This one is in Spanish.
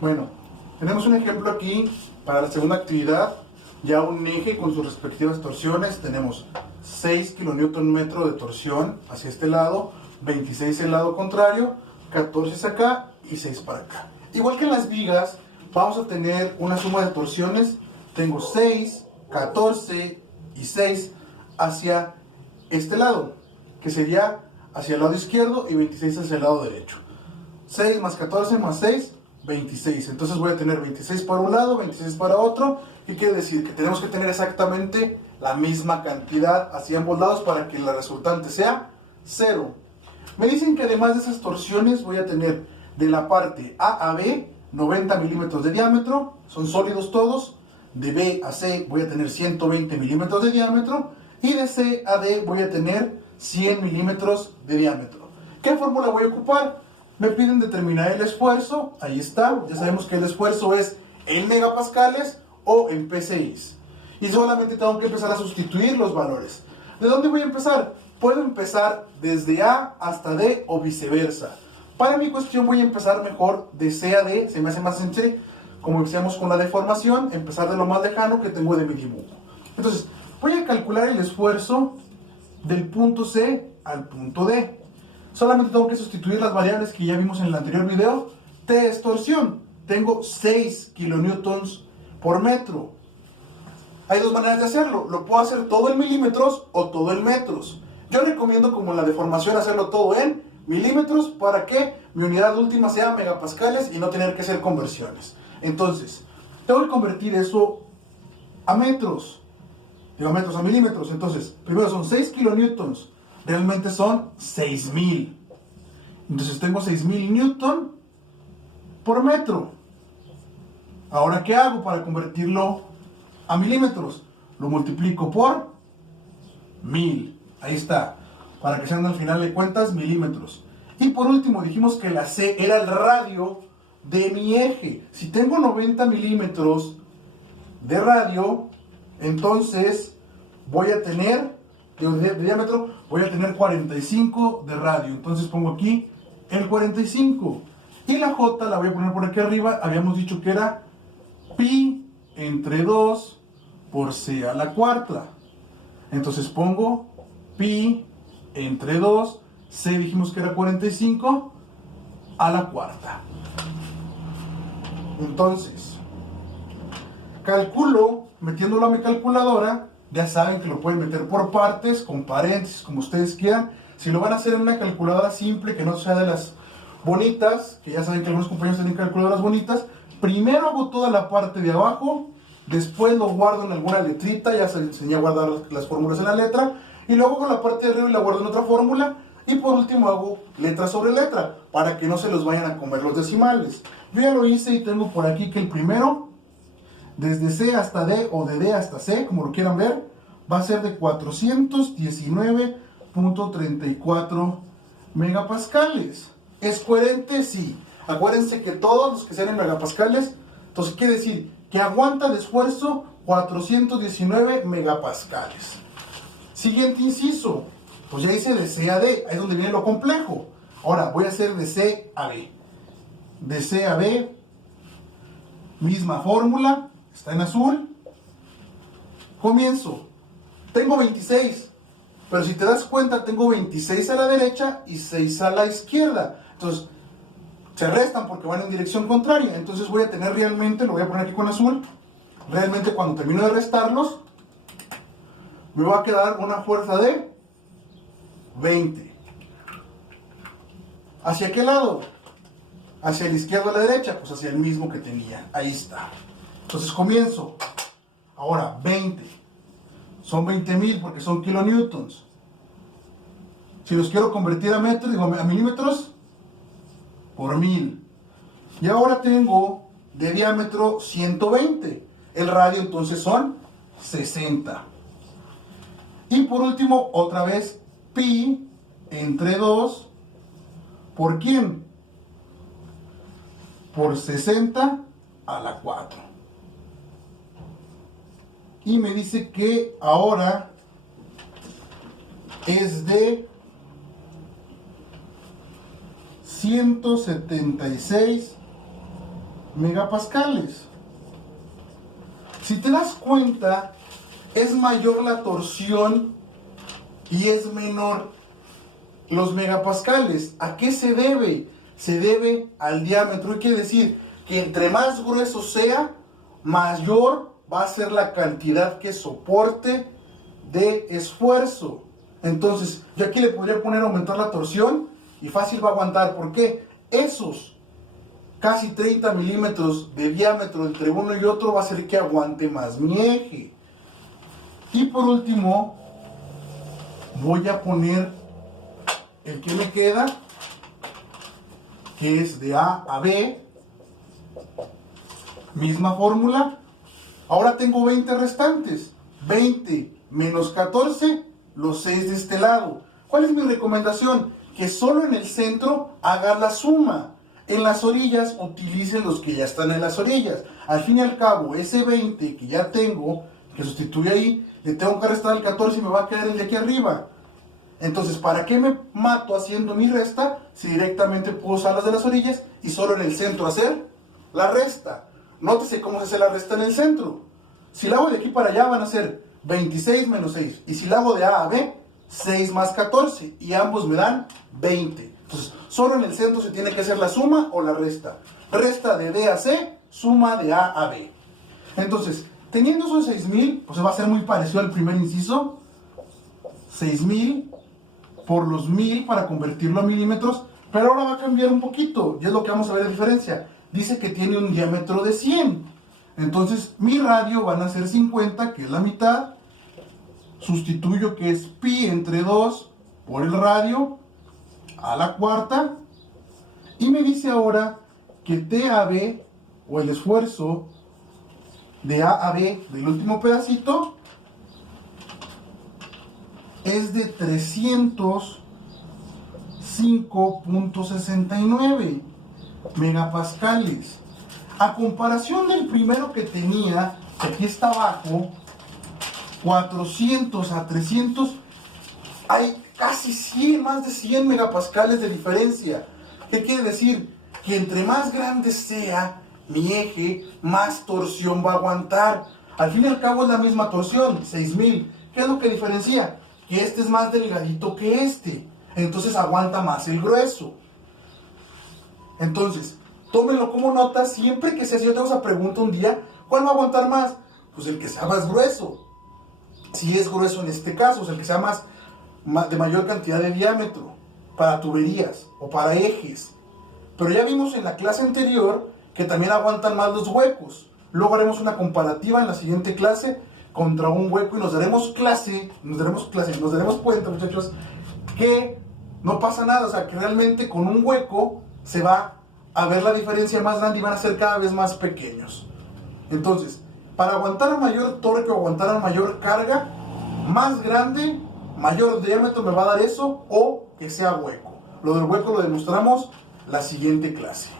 Bueno, tenemos un ejemplo aquí para la segunda actividad. Ya un eje con sus respectivas torsiones. Tenemos 6 kN metro de torsión hacia este lado, 26 el lado contrario, 14 es acá y 6 para acá. Igual que en las vigas, vamos a tener una suma de torsiones. Tengo 6, 14 y 6 hacia este lado, que sería hacia el lado izquierdo, y 26 hacia el lado derecho. 6 más 14 más 6, 26. Entonces voy a tener 26 para un lado, 26 para otro. ¿Qué quiere decir? Que tenemos que tener exactamente la misma cantidad hacia ambos lados para que la resultante sea 0. Me dicen que además de esas torsiones voy a tener de la parte A a B 90 milímetros de diámetro, son sólidos todos. De B a C voy a tener 120 milímetros de diámetro. Y de C a D voy a tener 100 milímetros de diámetro. ¿Qué fórmula voy a ocupar? Me piden determinar el esfuerzo. Ahí está. Ya sabemos que el esfuerzo es en megapascales o en PSI. Y solamente tengo que empezar a sustituir los valores. ¿De dónde voy a empezar? Puedo empezar desde A hasta D o viceversa. Para mi cuestión voy a empezar mejor de C a D. Se me hace más sencillo, como decíamos con la deformación, empezar de lo más lejano que tengo de mi dibujo. Entonces, voy a calcular el esfuerzo del punto C al punto D. Solamente tengo que sustituir las variables que ya vimos en el anterior video. T es torsión. Tengo 6 kilonewtons por metro. Hay dos maneras de hacerlo. Lo puedo hacer todo en milímetros o todo en metros. Yo recomiendo, como en la deformación, hacerlo todo en milímetros para que mi unidad última sea megapascales y no tener que hacer conversiones. Entonces, tengo que convertir eso a metros. Digo, metros a milímetros. Entonces, primero son 6 kilonewtons. Realmente son 6000. Entonces tengo 6000 newton por metro. Ahora, ¿qué hago para convertirlo a milímetros? Lo multiplico por 1000. Ahí está. Para que sean al final de cuentas milímetros. Y por último dijimos que la C era el radio de mi eje. Si tengo 90 milímetros de radio, entonces voy a tener de diámetro, voy a tener 45 de radio. Entonces pongo aquí el 45. Y la J la voy a poner por aquí arriba. Habíamos dicho que era pi entre 2 por C a la cuarta. Entonces pongo pi entre 2, C dijimos que era 45 a la cuarta. Entonces, calculo metiéndolo a mi calculadora. Ya saben que lo pueden meter por partes, con paréntesis, como ustedes quieran. Si lo van a hacer en una calculadora simple, que no sea de las bonitas, que ya saben que algunos compañeros tienen calculadoras bonitas, primero hago toda la parte de abajo, después lo guardo en alguna letrita, ya se enseñé a guardar las fórmulas en la letra, y luego hago la parte de arriba y la guardo en otra fórmula, y por último hago letra sobre letra, para que no se los vayan a comer los decimales. Yo ya lo hice y tengo por aquí que el primero, desde C hasta D o de D hasta C, como lo quieran ver, va a ser de 419.34 megapascales. ¿Es coherente? Sí. Acuérdense que todos los que sean en megapascales, entonces quiere decir que aguanta de esfuerzo 419 megapascales. Siguiente inciso, pues ya hice de C a D, ahí es donde viene lo complejo. Ahora voy a hacer de C a B. De C a B, misma fórmula, está en azul. Comienzo. Tengo 26, pero si te das cuenta tengo 26 a la derecha y 6 a la izquierda. Entonces, se restan porque van en dirección contraria. Entonces voy a tener realmente, lo voy a poner aquí con azul, realmente cuando termino de restarlos, me va a quedar una fuerza de 20. ¿Hacia qué lado? ¿Hacia la izquierda o la derecha? Pues hacia el mismo que tenía. Ahí está. Entonces comienzo. Ahora, 20. Son 20.000 porque son kilonewtons. Si los quiero convertir a metros, digo a milímetros, por 1000. Y ahora tengo de diámetro 120. El radio entonces son 60. Y por último, otra vez, pi entre 2, ¿por quién? Por 60 a la 4. Y me dice que ahora es de 176 megapascales. Si te das cuenta, es mayor la torsión y es menor los megapascales. ¿A qué se debe? Se debe al diámetro. ¿Qué quiere decir? Que entre más grueso sea, mayor va a ser la cantidad que soporte de esfuerzo. Entonces, yo aquí le podría poner aumentar la torsión y fácil va a aguantar. ¿Por qué? Esos casi 30 milímetros de diámetro entre uno y otro va a hacer que aguante más mi eje. Y por último, voy a poner el que me queda, que es de A a B. Misma fórmula. Ahora tengo 20 restantes. 20 menos 14, los 6 de este lado. ¿Cuál es mi recomendación? Que solo en el centro haga la suma. En las orillas utilice los que ya están en las orillas. Al fin y al cabo, ese 20 que ya tengo, que sustituye ahí, le tengo que restar el 14 y me va a quedar el de aquí arriba. Entonces, ¿para qué me mato haciendo mi resta si directamente puedo usar las de las orillas y solo en el centro hacer la resta? Nótese cómo se hace la resta en el centro. Si la hago de aquí para allá van a ser 26 menos 6. Y si la hago de A a B, 6 más 14. Y ambos me dan 20. Entonces, solo en el centro se tiene que hacer la suma o la resta. Resta de D a C, suma de A a B. Entonces, teniendo esos 6000, pues va a ser muy parecido al primer inciso. 6000 por los 1000 para convertirlo a milímetros. Pero ahora va a cambiar un poquito. Y es lo que vamos a ver de diferencia. Dice que tiene un diámetro de 100. Entonces, mi radio van a ser 50, que es la mitad. Sustituyo que es pi entre 2 por el radio a la cuarta. Y me dice ahora que TAB, o el esfuerzo de A a B del último pedacito, es de 305.69 megapascales. A comparación del primero que tenía, que aquí está abajo, 400 a 300, hay casi 100, más de 100 megapascales de diferencia. ¿Qué quiere decir? Que entre más grande sea mi eje, más torsión va a aguantar. Al fin y al cabo es la misma torsión, 6000. ¿Qué es lo que diferencia? Que este es más delgadito que este. Entonces aguanta más el grueso. Entonces, tómenlo como nota. Siempre que sea, si yo te hago esa pregunta un día, ¿cuál va a aguantar más? Pues el que sea más grueso. Si es grueso en este caso, o sea, el que sea más de mayor cantidad de diámetro para tuberías o para ejes. Pero ya vimos en la clase anterior que también aguantan más los huecos. Luego haremos una comparativa en la siguiente clase contra un hueco y nos daremos cuenta, muchachos, que no pasa nada. O sea, que realmente con un hueco se va a ver la diferencia más grande y van a ser cada vez más pequeños. Entonces, para aguantar a mayor torque o aguantar a mayor carga, más grande, mayor diámetro me va a dar eso, o que sea hueco. Lo del hueco lo demostramos la siguiente clase.